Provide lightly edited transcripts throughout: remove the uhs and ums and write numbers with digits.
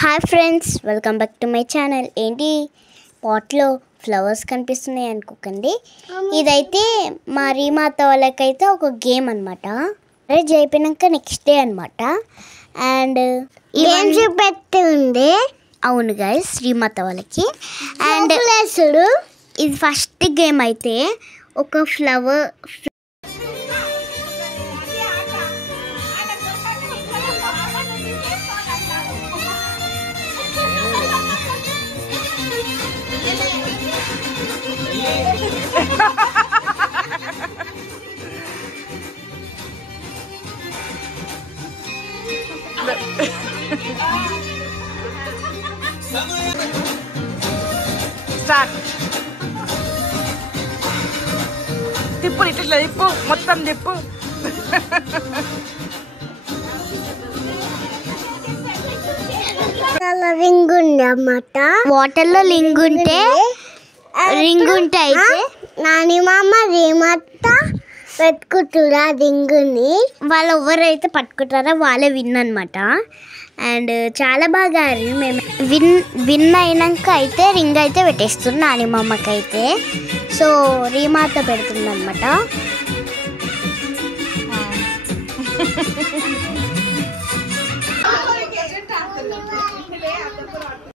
Hi friends, welcome back to my channel. ఏంటి పాట్లో flowers కనిపిస్తున్నాయి అనుకోకండి. ఇదైతే మా రీమాత వాళ్ళకైతే ఒక గేమ్ అనమాట. మ్యారేజ్ అయిపోయినాక నెక్స్ట్ డే అనమాట. అండ్ గేమ్ చూపెట్టి ఉంది. అవును గైస్, శ్రీమాత వాళ్ళకి. అండ్ ఇది ఫస్ట్ గేమ్ అయితే ఒక ఫ్లవర్ తిప్పు ఇట్లా తిప్పు, మొత్తం తిప్పు. రింగ్ ఉంది అన్నమాట. వాటర్ లో రింగ్ ఉంటే అయితే నాని మామ రేమత్త పెట్టుకుంటురా రింగుని. వాళ్ళు ఎవరైతే పట్టుకుంటారో వాళ్ళే విన్ అనమాట. అండ్ చాలా బాగా ఆడారు. మేము విన్ అయినాక అయితే రింగ్ అయితే పెట్టేస్తుంది నాని మా అమ్మకి అయితే. సో రీమాత పెడుతుంది అనమాట.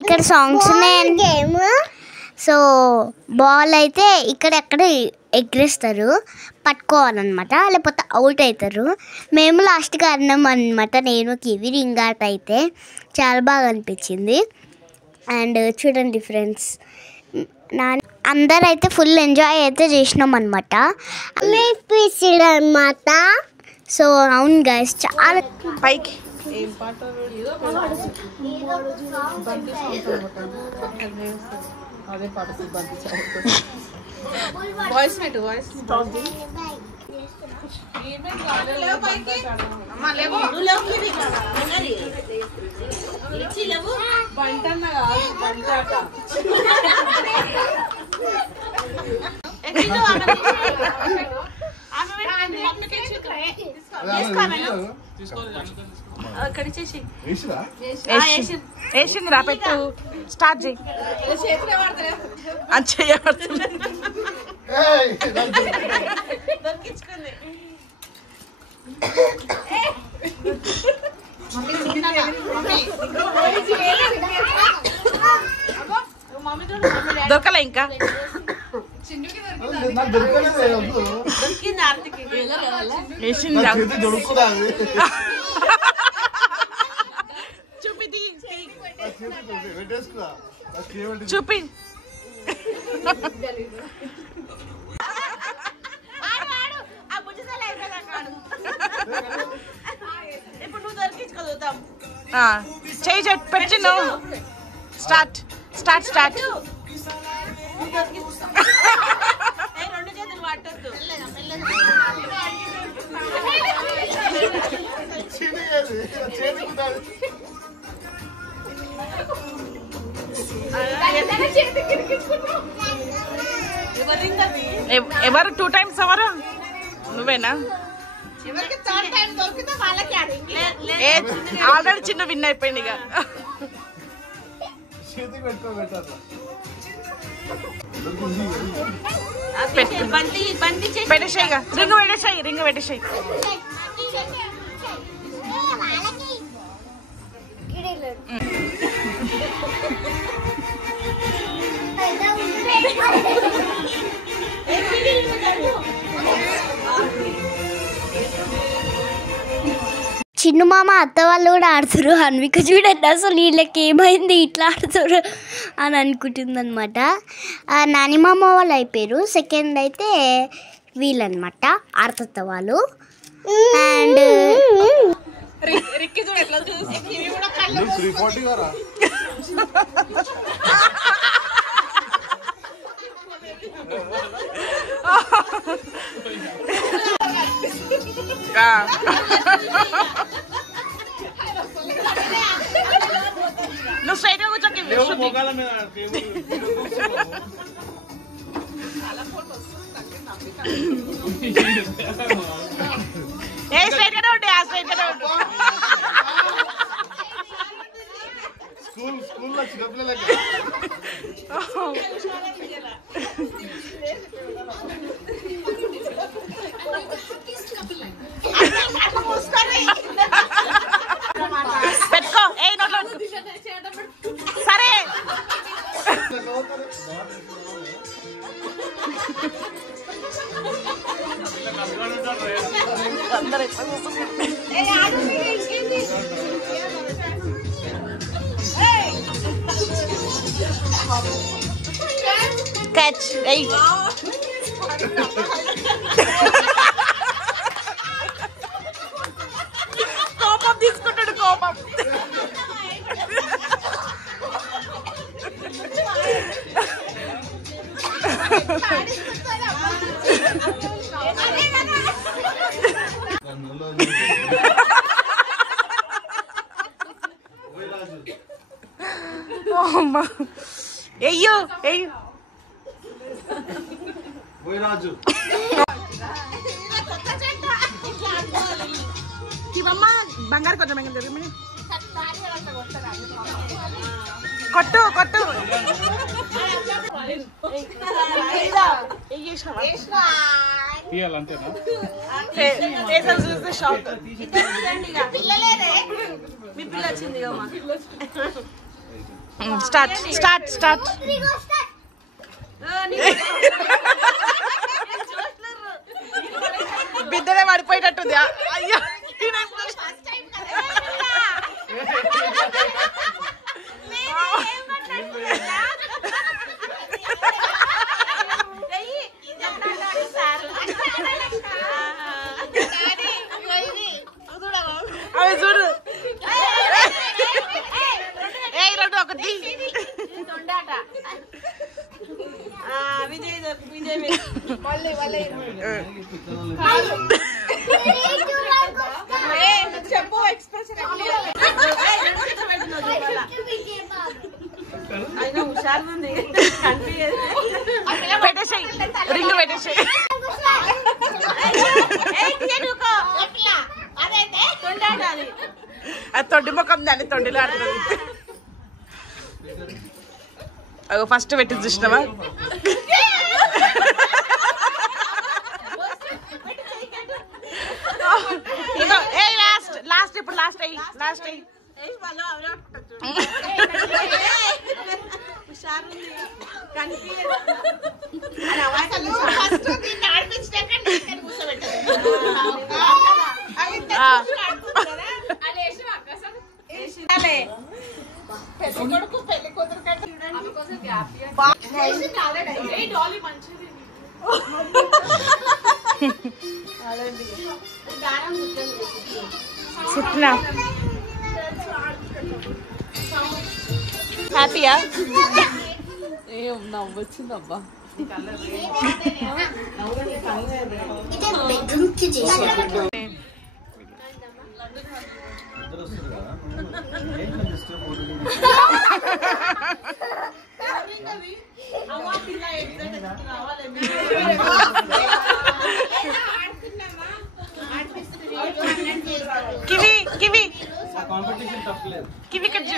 ఇక్కడ సాంగ్స్ ఉన్నాయండి. గేమ్ సో బాల్ అయితే ఇక్కడ ఎగరేస్తారు, పట్టుకోవాలన్నమాట, లేకపోతే అవుట్ అవుతారు. మేము లాస్ట్గా ఆడినాం అనమాట. నేను కివి రింగ్ ఆట అయితే చాలా బాగా అనిపించింది. అండ్ చూడండి ఫ్రెండ్స్, అందరు అయితే ఫుల్ ఎంజాయ్ అయితే చేసినాం అనమాట. అన్నమాట. సో అవును గైస్, చాలా పైకి అదే పాట వాయిస్ వేసింది రా, పెట్టు, స్టార్ట్ చేయి. దొరకలే ఇంకా. చూపి చేయి పెట్టి స్టార్ట్ స్టార్ట్ స్టార్ట్. ఎవరు 2 times ఎవరు? నువ్వేనా? ఆల్రెడీ చిన్న విన్ అయిపోయింది. ఇక పెట్టేసాయి, రింగ్ పెట్టేసాయి. చిన్న మామ అత్త వాళ్ళు కూడా ఆడుతారు. అన్విక చూడండి, అసలు వీళ్ళకి ఏమైంది ఇట్లా ఆడుతారు అని అనుకుంటుంది అనమాట. నాని మామ వాళ్ళు అయిపోయారు. సెకండ్ అయితే వీళ్ళనమాట, ఆర్తత్త వాళ్ళు. అండ్ నువ్వు స్ట్రైట్ గా కూర్చోకి స్కూల్లో చిన్నపిల్లలకి పెట్టుకో ఏ నోట్లో సరే అందరూ catch hey కోపం తీసుకుంటాడు కోపం అమ్మా అయ్యో అయ్యో రాజు ఇవమ్మ బంగారు కొంచెం జరిగి కొట్టు కొట్టు చూస్తే షాక్ స్టార్ట్ స్టార్ట్ స్టార్ట్ బిడ్డనే పడిపోయేటట్టుంది అయ్యో అవి చూడు ఏ రెండు ఒకటి చెప్పు ఎక్స్ప్రెషన్ పెట్టేసాయి రింగ్ పెట్టేసాయి అది తొండి ముఖం దాన్ని తొండిలో ఆడుతుంది అగో ఫస్ట్ పెట్టి చూసినావా ఏ లాస్ట్ లాస్ట్ ఇప్పుడు లాస్ట్ అయ్యి లాస్ట్ అయ్యి సుప్నా హ్యాపీయా ఏం నవ్వొచ్చిందబ్బా కివి కివి కివి కట్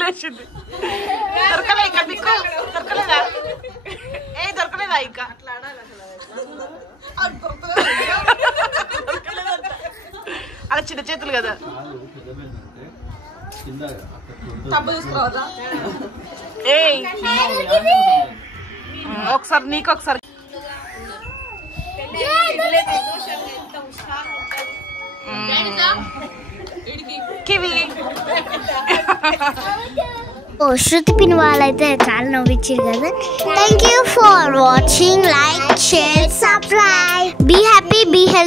లేచింది దొరకలే ఇంకా మీకు దొరకలేదా ఏ దొరకలేదా ఇంకా అలా చిన్న చేతులు కదా ఏ ఒకసారి నీకు ఒకసారి కివి ఓ శృతి పిన్ వాళ్ళైతే చాలా నవ్వించారు కదా. Thank you for watching. Like, share, subscribe. Be happy, be healthy.